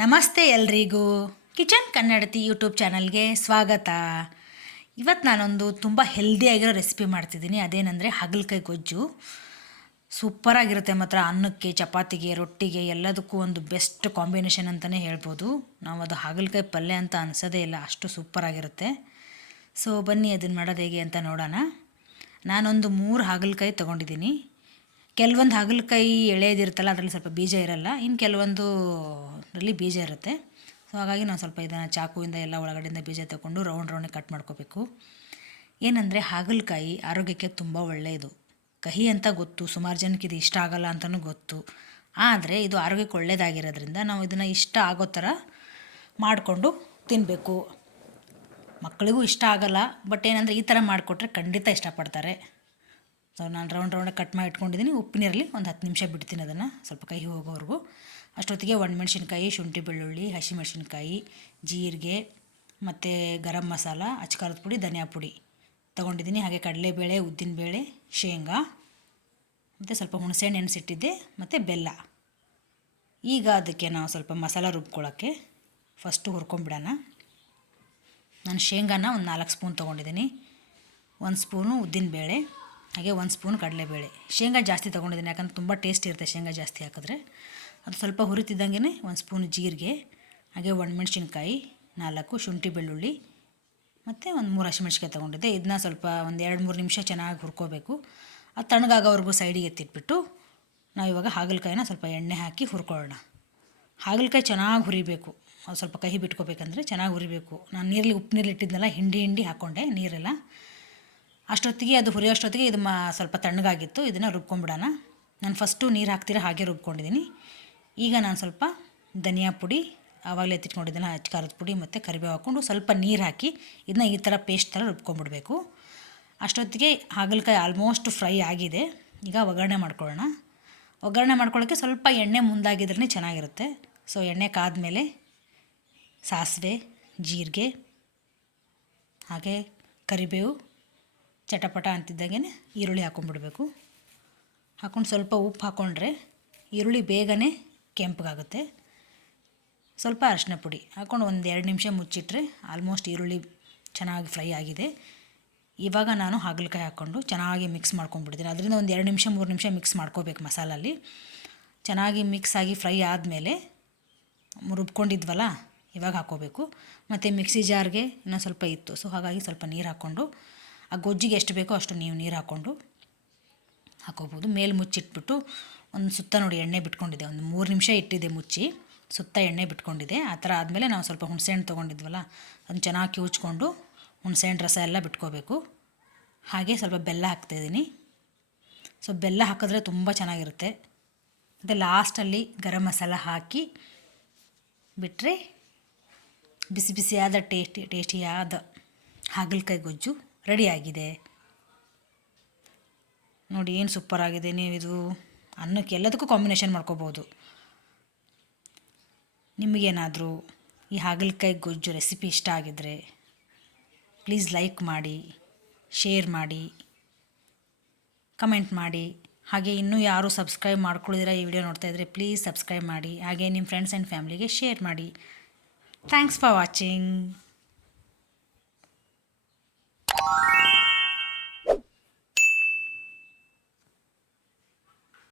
ನಮಸ್ತೆ ಎಲ್ರಿಗೂ. ಕಿಚನ್ ಕನ್ನಡತಿ ಯೂಟ್ಯೂಬ್ ಚಾನಲ್ಗೆ ಸ್ವಾಗತ. ಇವತ್ತು ನಾನೊಂದು ತುಂಬ ಹೆಲ್ದಿಯಾಗಿರೋ ರೆಸಿಪಿ ಮಾಡ್ತಿದ್ದೀನಿ. ಅದೇನೆಂದರೆ ಹಾಗಲಕಾಯಿ ಗೊಜ್ಜು. ಸೂಪರಾಗಿರುತ್ತೆ ಮಾತ್ರ ಅನ್ನಕ್ಕೆ, ಚಪಾತಿಗೆ, ರೊಟ್ಟಿಗೆ, ಎಲ್ಲದಕ್ಕೂ ಒಂದು ಬೆಸ್ಟ್ ಕಾಂಬಿನೇಷನ್ ಅಂತಲೇ ಹೇಳ್ಬೋದು. ನಾವು ಅದು ಹಾಗಲಕಾಯಿ ಪಲ್ಯ ಅಂತ ಅನಿಸೋದೇ ಇಲ್ಲ, ಅಷ್ಟು ಸೂಪರಾಗಿರುತ್ತೆ ಸೊ ಬನ್ನಿ ಅದನ್ನು ಮಾಡೋದು ಹೇಗೆ ಅಂತ ನೋಡೋಣ. ನಾನೊಂದು ಮೂರು ಹಾಗಲಕಾಯಿ ತೊಗೊಂಡಿದ್ದೀನಿ. ಕೆಲವೊಂದು ಹಾಗಲಕಾಯಿ ಎಳೆಯದಿರುತ್ತಲ್ಲ ಅದರಲ್ಲಿ ಸ್ವಲ್ಪ ಬೀಜ ಇರಲ್ಲ. ಇನ್ನು ಕೆಲವೊಂದು ಅದರಲ್ಲಿ ಬೀಜ ಇರುತ್ತೆ. ಸೊ ಹಾಗಾಗಿ ನಾವು ಸ್ವಲ್ಪ ಇದನ್ನು ಚಾಕುವಿಂದ ಎಲ್ಲ ಒಳಗಡೆಯಿಂದ ಬೀಜ ತಗೊಂಡು ರೌಂಡ್ ರೌಂಡ್ ಕಟ್ ಮಾಡ್ಕೋಬೇಕು. ಏನಂದರೆ ಹಾಗಲಕಾಯಿ ಆರೋಗ್ಯಕ್ಕೆ ತುಂಬ ಒಳ್ಳೆಯದು. ಕಹಿ ಅಂತ ಗೊತ್ತು, ಸುಮಾರು ಜನಕ್ಕೆ ಇದು ಇಷ್ಟ ಆಗಲ್ಲ ಅಂತಲೂ ಗೊತ್ತು. ಆದರೆ ಇದು ಆರೋಗ್ಯಕ್ಕೆ ಒಳ್ಳೆಯದಾಗಿರೋದ್ರಿಂದ ನಾವು ಇದನ್ನು ಇಷ್ಟ ಆಗೋ ಥರ ಮಾಡಿಕೊಂಡು ತಿನ್ನಬೇಕು ಮಕ್ಕಳಿಗೂ ಇಷ್ಟ ಆಗಲ್ಲ ಬಟ್ ಏನಂದರೆ ಈ ಥರ ಮಾಡಿಕೊಟ್ರೆ ಖಂಡಿತ ಇಷ್ಟಪಡ್ತಾರೆ. ಸೊ ನಾನು ರೌಂಡ್ ರೌಂಡ್ ಕಟ್ ಮಾಡಿ ಇಟ್ಕೊಂಡಿದ್ದೀನಿ ಉಪ್ಪಿನೀರಲ್ಲಿ ಒಂದು ಹತ್ತು ನಿಮಿಷ ಬಿಡ್ತೀನಿ ಅದನ್ನು. ಸ್ವಲ್ಪ ಕಹಿ ಹೋಗೋವರೆಗೂ. ಅಷ್ಟೊತ್ತಿಗೆ ಒಣಮೆಣ್ಸಿನ್ಕಾಯಿ ಶುಂಠಿ ಬೆಳ್ಳುಳ್ಳಿ ಹಸಿಮೆಣ್ಸಿನ್ಕಾಯಿ, ಜೀರಿಗೆ ಮತ್ತು ಗರಂ ಮಸಾಲ, ಅಚ್ಕಾರದ ಪುಡಿ, ಧನಿಯಾ ಪುಡಿ ತೊಗೊಂಡಿದ್ದೀನಿ. ಹಾಗೆ ಕಡಲೆಬೇಳೆ, ಉದ್ದಿನಬೇಳೆ, ಶೇಂಗಾ, ಮತ್ತು ಸ್ವಲ್ಪ ಹುಣಸೆ ನೆನೆಸಿಟ್ಟಿದ್ದೆ, ಮತ್ತು ಬೆಲ್ಲ. ಈಗ ಅದಕ್ಕೆ ನಾವು ಸ್ವಲ್ಪ ಮಸಾಲ ರುಬ್ಕೊಳ್ಳೋಕ್ಕೆ ಫಸ್ಟು ಹುರ್ಕೊಂಬಿಡೋಣ. ನಾನು ಶೇಂಗಾನ ಒಂದು ನಾಲ್ಕು ಸ್ಪೂನ್ ತೊಗೊಂಡಿದ್ದೀನಿ. ಒಂದು ಸ್ಪೂನು ಉದ್ದಿನಬೇಳೆ, ಹಾಗೆ ಒಂದು ಸ್ಪೂನ್ ಕಡಲೆಬೇಳೆ. ಶೇಂಗಾ ಜಾಸ್ತಿ ತೊಗೊಂಡಿದ್ದೀನಿ, ಯಾಕಂದ್ರೆ ತುಂಬ ಟೇಸ್ಟ್ ಇರುತ್ತೆ ಶೇಂಗಾ ಜಾಸ್ತಿ ಹಾಕಿದ್ರೆ. ಅದು ಸ್ವಲ್ಪ ಹುರಿತಿದ್ದಂಗೆ ಒಂದು ಸ್ಪೂನ್ ಜೀರಿಗೆ, ಹಾಗೆ ಒಣಮೆಣ್ಸಿನ್ಕಾಯಿ, ನಾಲ್ಕು ಶುಂಠಿ ಬೆಳ್ಳುಳ್ಳಿ, ಮತ್ತು ಒಂದು ಮೂರು ಹಸಿಮೆಣ್ಸಿನ್ಕಾಯಿ ತೊಗೊಂಡಿದ್ದೆ. ಇದನ್ನ ಸ್ವಲ್ಪ ಒಂದು ಎರಡು ಮೂರು ನಿಮಿಷ ಚೆನ್ನಾಗಿ ಹುರ್ಕೋಬೇಕು. ಅದು ತಣ್ಣಗಾಗೋವರೆಗೂ ಸೈಡಿಗೆ ಎತ್ತಿಟ್ಬಿಟ್ಟು ನಾವು ಇವಾಗ ಹಾಗಲಕಾಯಿನ ಸ್ವಲ್ಪ ಎಣ್ಣೆ ಹಾಕಿ ಹುರ್ಕೊಳ್ಳೋಣ. ಹಾಗಲಕಾಯಿ ಚೆನ್ನಾಗಿ ಹುರಿಬೇಕು. ಅದು ಸ್ವಲ್ಪ ಕಹಿ ಬಿಟ್ಕೋಬೇಕಂದ್ರೆ ಚೆನ್ನಾಗಿ ಹುರಿಬೇಕು. ನಾನು ನೀರಲ್ಲಿ ಉಪ್ಪು ನೀರಲ್ಲಿ ಇಟ್ಟಿದ್ನಲ್ಲ, ಹಿಂಡಿ ಹಿಂಡಿ ಹಾಕ್ಕೊಂಡೆ ನೀರೆಲ್ಲ. ಅಷ್ಟೊತ್ತಿಗೆ ಅದು ಹುರಿಯೋಷ್ಟೊತ್ತಿಗೆ ಇದು ಮಾ ಸ್ವಲ್ಪ ತಣ್ಣಗಾಗಿತ್ತು, ಇದನ್ನು ರುಬ್ಕೊಂಬಿಡೋಣ ನಾನು ಫಸ್ಟು ನೀರು ಹಾಕ್ತೀರ ಹಾಗೆ ರುಬ್ಕೊಂಡಿದ್ದೀನಿ ಈಗ ನಾನು ಸ್ವಲ್ಪ ಧನಿಯಾ ಪುಡಿ, ಆವಾಗಲೇ ಎತ್ತಿಟ್ಕೊಂಡಿದ್ದೆಲ್ಲ ಹಚ್ಚ ಖಾರದ ಪುಡಿ ಮತ್ತು ಕರಿಬೇವು ಹಾಕ್ಕೊಂಡು ಸ್ವಲ್ಪ ನೀರು ಹಾಕಿ ಇದನ್ನ ಈ ಥರ ಪೇಸ್ಟ್ ಥರ ರುಬ್ಕೊಂಡ್ಬಿಡಬೇಕು. ಅಷ್ಟೊತ್ತಿಗೆ ಹಾಗಲಕಾಯಿ ಆಲ್ಮೋಸ್ಟ್ ಫ್ರೈ ಆಗಿದೆ. ಈಗ ಒಗ್ಗರಣೆ ಮಾಡ್ಕೊಳ್ಳೋಣ. ಒಗ್ಗರಣೆ ಮಾಡ್ಕೊಳ್ಳೋಕ್ಕೆ ಸ್ವಲ್ಪ ಎಣ್ಣೆ ಮುಂದಾಗಿದ್ರೇ ಚೆನ್ನಾಗಿರುತ್ತೆ. ಸೊ ಎಣ್ಣೆ ಕಾದ್ಮೇಲೆ ಸಾಸಿವೆ, ಜೀರಿಗೆ, ಹಾಗೆ ಕರಿಬೇವು, ಚಟಪಟ ಅಂತಿದ್ದಾಗೆ ಈರುಳ್ಳಿ ಹಾಕ್ಕೊಂಡ್ಬಿಡ್ಬೇಕು ಹಾಕ್ಕೊಂಡು ಸ್ವಲ್ಪ ಉಪ್ಪು ಹಾಕ್ಕೊಂಡ್ರೆ ಈರುಳ್ಳಿ ಬೇಗನೆ ಕೆಂಪಗಾಗುತ್ತೆ ಸ್ವಲ್ಪ ಅರಿಶಿನ ಪುಡಿ ಹಾಕ್ಕೊಂಡು ಒಂದು ಎರಡು ನಿಮಿಷ ಮುಚ್ಚಿಟ್ರೆ ಆಲ್ಮೋಸ್ಟ್ ಈರುಳ್ಳಿ ಚೆನ್ನಾಗಿ ಫ್ರೈ ಆಗಿದೆ. ಇವಾಗ ನಾನು ಹಾಗಲಕಾಯಿ ಹಾಕ್ಕೊಂಡು ಚೆನ್ನಾಗಿ ಮಿಕ್ಸ್ ಮಾಡ್ಕೊಂಡ್ಬಿಡ್ತೀನಿ. ಅದರಿಂದ ಒಂದು ಎರಡು ನಿಮಿಷ, ಮೂರು ನಿಮಿಷ ಮಿಕ್ಸ್ ಮಾಡ್ಕೋಬೇಕು ಮಸಾಲಲ್ಲಿ. ಚೆನ್ನಾಗಿ ಮಿಕ್ಸ್ ಆಗಿ ಫ್ರೈ ಆದಮೇಲೆ ರುಬ್ಕೊಂಡಿದ್ವಲ್ಲ, ಇವಾಗ ಹಾಕ್ಕೋಬೇಕು ಮತ್ತು ಮಿಕ್ಸಿ ಜಾರ್ಗೆ ಇನ್ನೂ ಸ್ವಲ್ಪ ಇತ್ತು. ಸೊ ಹಾಗಾಗಿ ಸ್ವಲ್ಪ ನೀರು ಹಾಕ್ಕೊಂಡು ಆ ಗೊಜ್ಜಿಗೆ ಎಷ್ಟು ಬೇಕೋ ಅಷ್ಟು ನೀವು ನೀರು ಹಾಕ್ಕೊಂಡು ಹಾಕೋಬೋದು. ಮೇಲೆ ಮುಚ್ಚಿಟ್ಬಿಟ್ಟು ಒಂದು ಸುತ್ತ ನೋಡಿ ಎಣ್ಣೆ ಬಿಟ್ಕೊಂಡಿದೆ. ಒಂದು ಮೂರು ನಿಮಿಷ ಇಟ್ಟಿದೆ ಮುಚ್ಚಿ, ಸುತ್ತ ಎಣ್ಣೆ ಬಿಟ್ಕೊಂಡಿದೆ. ಆ ಥರ ಆದಮೇಲೆ ನಾವು ಸ್ವಲ್ಪ ಹುಣಸೆಹಣ್ಣು ತೊಗೊಂಡಿದ್ವಲ್ಲ, ಅದನ್ನು ಚೆನ್ನಾಗಿ ಕಿವುಚ್ಕೊಂಡು ಹುಣಸೆಹಣ್ಣು ರಸ ಎಲ್ಲ ಬಿಟ್ಕೋಬೇಕು. ಹಾಗೆ ಸ್ವಲ್ಪ ಬೆಲ್ಲ ಹಾಕ್ತಾಯಿದ್ದೀನಿ ಸೊ, ಬೆಲ್ಲ ಹಾಕಿದ್ರೆ ತುಂಬ ಚೆನ್ನಾಗಿರುತ್ತೆ. ಮತ್ತು ಲಾಸ್ಟಲ್ಲಿ ಗರಂ ಮಸಾಲ ಹಾಕಿ ಬಿಟ್ಟರೆ ಬಿಸಿ ಬಿಸಿಯಾದ ಟೇಸ್ಟಿ, ಟೇಸ್ಟಿಯಾದ ಹಾಗಲಕಾಯಿ ಗೊಜ್ಜು ರೆಡಿಯಾಗಿದೆ ನೋಡಿ ಏನು ಸೂಪರ್ ಆಗಿದೆ ನೀವು ಇದು ಅನ್ನಕ್ಕೆ ಎಲ್ಲದಕ್ಕೂ ಕಾಂಬಿನೇಷನ್ ಮಾಡ್ಕೋಬೋದು. ನಿಮಗೇನಾದರೂ ಈ ಹಾಗಲಕಾಯಿ ಗೊಜ್ಜು ರೆಸಿಪಿ ಇಷ್ಟ ಆಗಿದ್ದರೆ ಪ್ಲೀಸ್ ಲೈಕ್ ಮಾಡಿ ಶೇರ್ ಮಾಡಿ ಕಮೆಂಟ್ ಮಾಡಿ. ಹಾಗೆ ಇನ್ನೂ ಯಾರು ಸಬ್ಸ್ಕ್ರೈಬ್ ಮಾಡ್ಕೊಳ್ದಿರಾ ಈ ವಿಡಿಯೋ ನೋಡ್ತಾ ಇದ್ದರೆ ಪ್ಲೀಸ್ ಸಬ್ಸ್ಕ್ರೈಬ್ ಮಾಡಿ. ಹಾಗೆ ನಿಮ್ಮ ಫ್ರೆಂಡ್ಸ್ ಆ್ಯಂಡ್ ಫ್ಯಾಮ್ಲಿಗೆ ಶೇರ್ ಮಾಡಿ. Thanks for watching